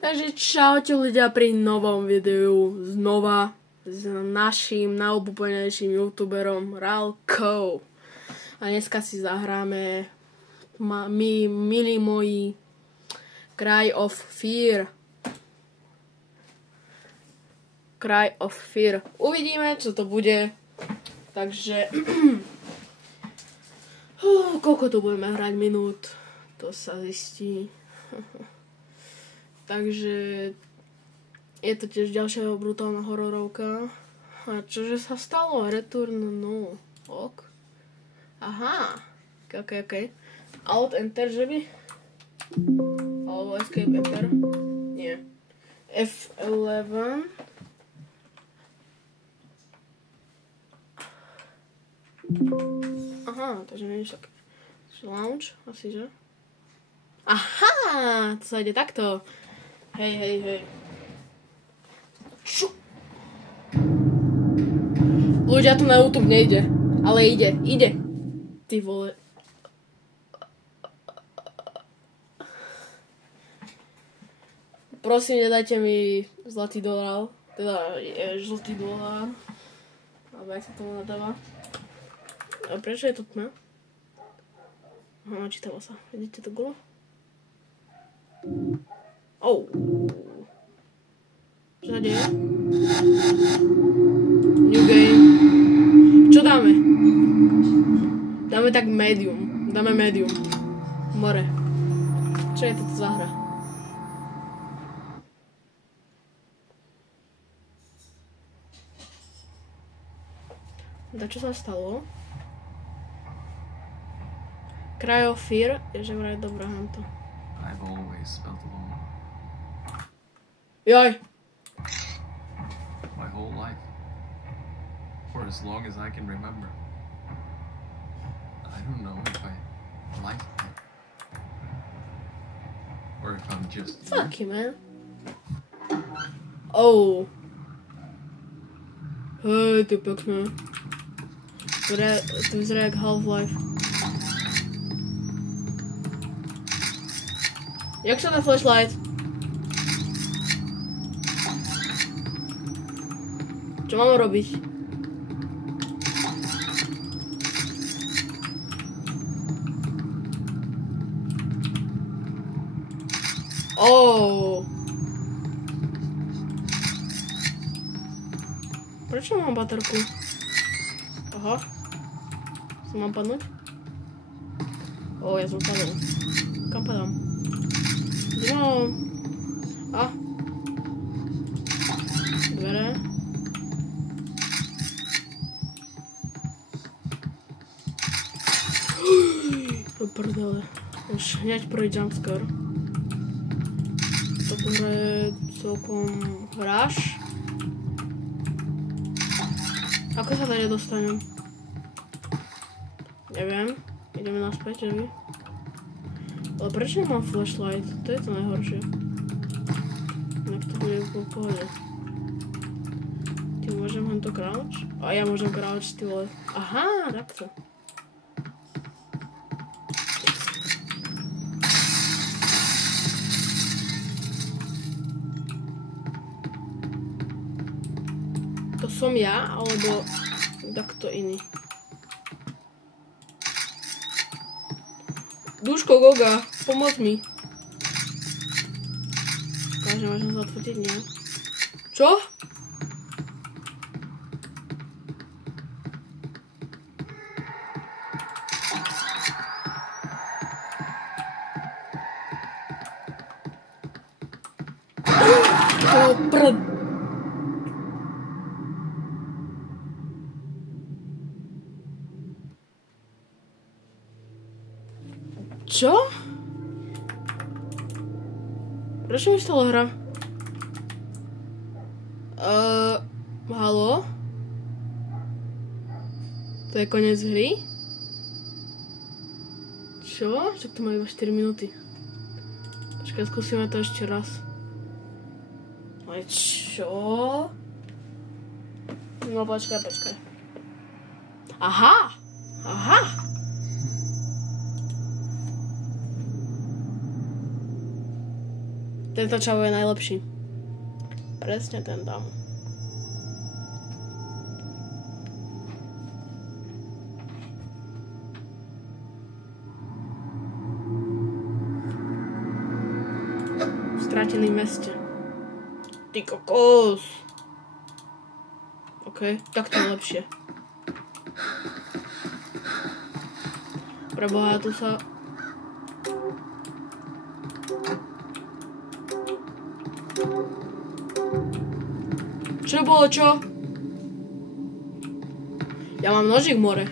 Takže čaute ľudia pri novom videu znova s naším najobľúbenejším youtuberom Ralko. A dneska si zahráme my, milí moji, Cry of Fear. Cry of Fear. Uvidíme, čo to bude. Takže koľko tu budeme hrať minút, to sa zistí. Takže je to tiež ďalšia brutálna hororovka. A čože sa stalo? Return, no. Ok. Aha. Ok. Alt, enter, že by? Alebo escape, enter? Nie. F11. Aha, takže nie je tak. Launch, asi, že? Aha, to sa ide takto. Hej. Čo? Ľudia, tu na YouTube nejde. Ale ide. Ty vole. Prosím, nedajte mi zlatý dolár. Teda je žltý dolár. Alebo jak sa tomu nadáva. A prečo je to tma? Aha, čítalo sa. Vidíte to golo? Oh. Čo sa deje? New game. Čo dáme? Dáme tak medium. Dáme medium. More. Čo je toto za hra? Da čo sa stalo? Cry of Fear je že vraj dobrá hanto. I've always felt alone. Joj. My whole life. For as long as I can remember. I don't know if I like it. Or if I'm just Fuck you, man. Oh. Hej, ty pekné. To vyzerá jak Half-Life. Jak sa dá flashlight? Čo mám robiť? Oh. Prečo mám baterku? Aha. Som mám padnúť? Ja som padol. Kam padám? No. Dvere. Do prdele. Už hneď prvý jumpscare. Toto je celkom hráš. Ako sa tady dostanem? Neviem. Ideme naspäť, že vy? Ale prečo nemám flashlight? To je to najhoršie. Inak to bude v pohode. Ty môžem hento crouch? A ja môžem crouch, ty vole. Aha, takto. To som ja, alebo takto iný. Duško Goga, pomoc mi. Káže, môžem sa odfotiť, nie? Čo? Prd. Čo? Prečo mi stala hra? Haló? To je koniec hry? Čo? Však to má iba 4 minúty. Počkaj, skúsime to ešte raz. Ale čo? No počkaj. Aha! Tento čavo je najlepší. Presne ten dám. V strateným meste. Ty kokos. OK, tak to je lepšie. Preboha, tu sa... Čo bolo, čo? Ja mám nožík more.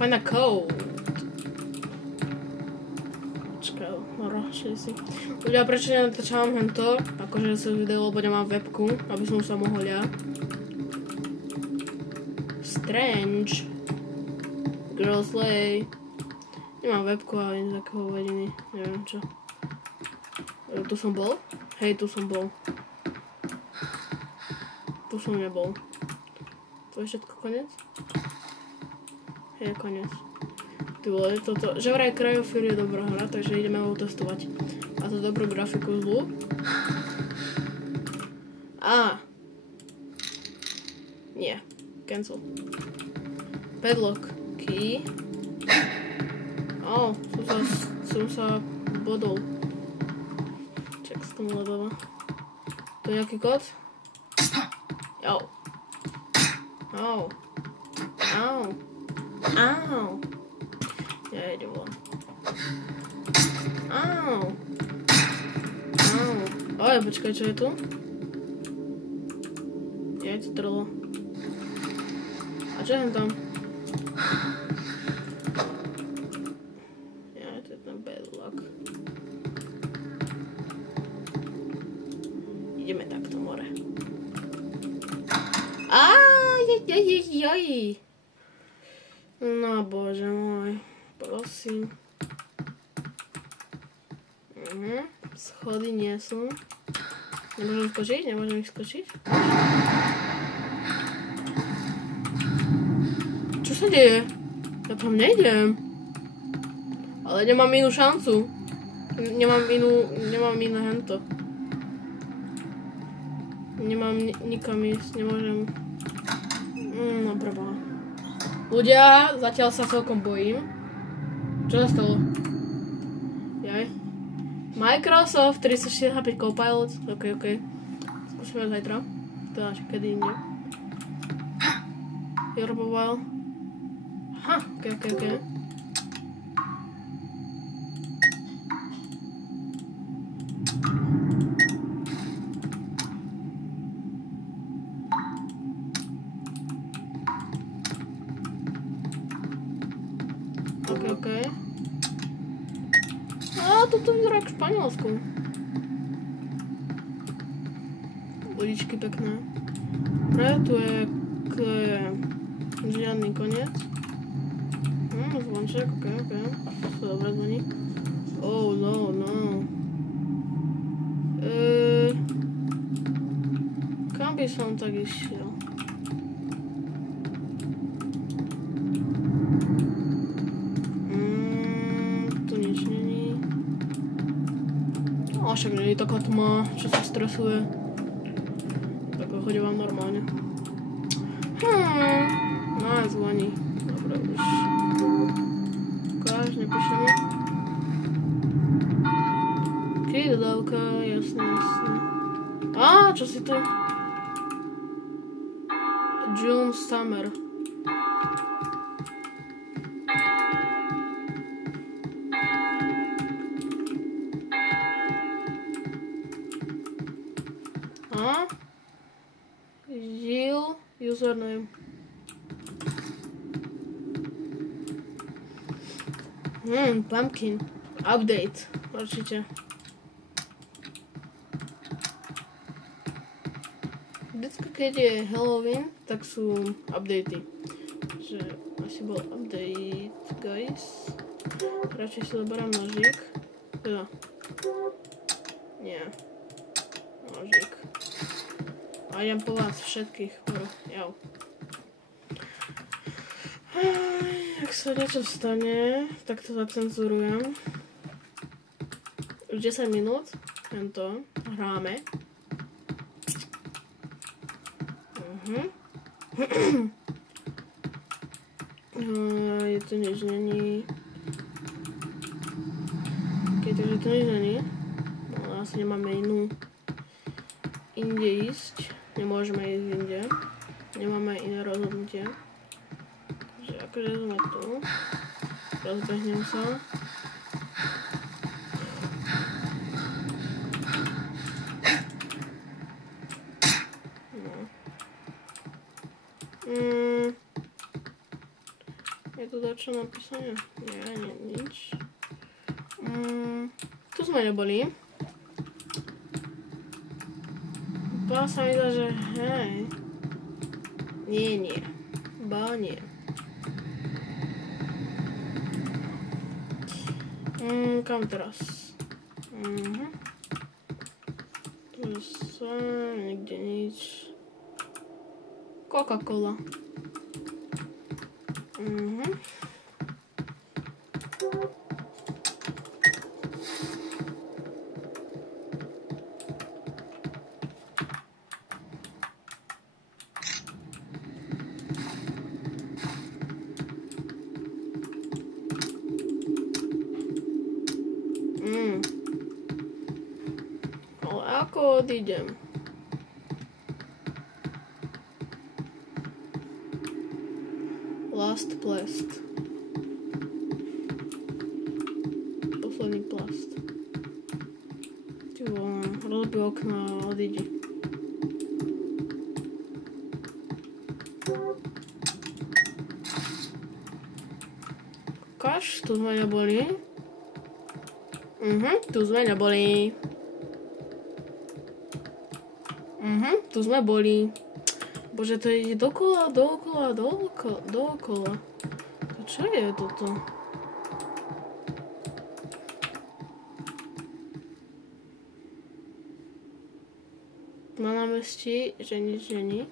Find a code. Počkaj, rozšli si. Ľudia, prečo nenatáčam hento? Akože sa video, lebo nemám webku, aby som sa mohol ja. Strange. Girls Lay. Nemám webku, ale nie takého uvedení. Neviem čo. Tu som bol? Hej, tu som bol. Tu som nebol. To je všetko koniec? Hej, koniec. Ty vole, toto... Že vraj Cryofear je dobrá hra, takže ideme ho testovať. A to dobrú grafiku zlú. Nie. Cancel. Padlock. Key. Som sa bodol. Čak sa tomu ledovo. To je nejaký kód? Au. Ja idem von. Oj, počkaj, čo je tu? Je to trlo. A čo je tam? To je ten bedlock. Ideme takto more. Jaj. No bože môj. Prosím. Schody nie sú. Nemôžem skočiť? Nemôžem ich skočiť? Čo sa deje? Ja tam nejdem. Ale nemám inú šancu. Nemám iné hento. Nemám nikam ísť, nemôžem. No preboha. Ľudia, zatiaľ sa celkom bojím. Čo sa stalo? Jaj. Microsoft 365 Copilot. OK. Skúsime zajtra. Teda, kedy inde. Your mobile. Aha, OK. OK. Toto vyzerá ako v Španielsku. Vodičky pekné. Tu je žiadny koniec. Zvonček, OK. To dobre zvoní. Oh, no. Kam by som tak išiel? Však nie je taká tma, čo sa stresuje. Tak chodí vám normálne. No a zvoní. Dobre, už. Ukáž, nepíše mi. Kej, dodávka, jasné. Čo si to? June Summer. Jill username. Pumpkin. Update. Určite. Vždycky, keď je Halloween, tak sú updaty. Že asi bol update, guys. Radšej si zoberám nožík. Teda. Nie. Nožík. A idem po vás všetkých. Jau. Ak sa niečo stane, tak to zacenzurujem. Už 10 minút tento hráme. Je to nič není. Takže to nič není. No, asi nemáme inde ísť. Nemôžeme ísť inde. Nemáme iné rozhodnutie. Takže akože sme tu. Rozbehnem sa. Je tu dačo napísané? Nie, nič. Tu sme neboli. Bá sa mi zdá, že hej. Nie. Bá nie. Kam teraz? Tu sa nikde nič. Coca-Cola. Ale ako odídem? Last plast. Posledný plast. Ty vole, rozbij okno a odídi. Ukáž, tu sme neboli. Tu sme neboli. Tu sme boli. Bože, to ide dokola. To čo je toto? Na námestí, že nič není.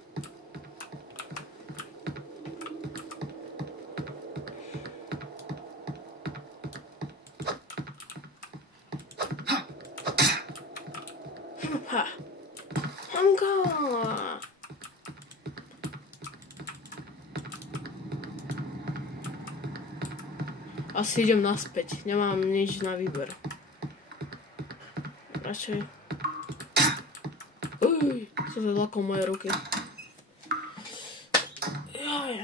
Ha. Hanka. Asi idem naspäť, nemám nič na výber. Radšej. Co sa zlakol moje ruky.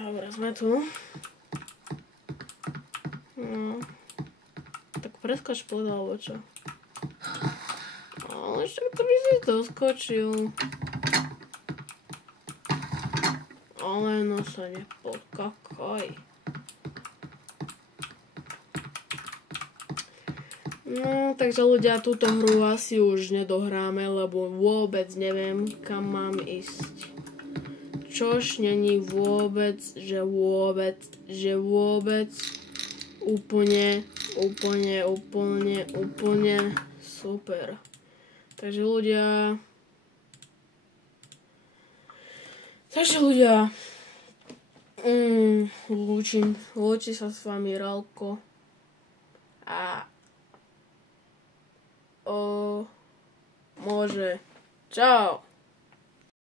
Dobre, sme tu. No. Tak preskač pod alebo čo? Ale však to by si doskočil. Ale no sa nepokakaj. No, takže ľudia, túto hru asi už nedohráme, lebo vôbec neviem, kam mám ísť. Čož není vôbec, že vôbec úplne super. Takže ľudia, lúči sa s vami Ralko a môže. Čau.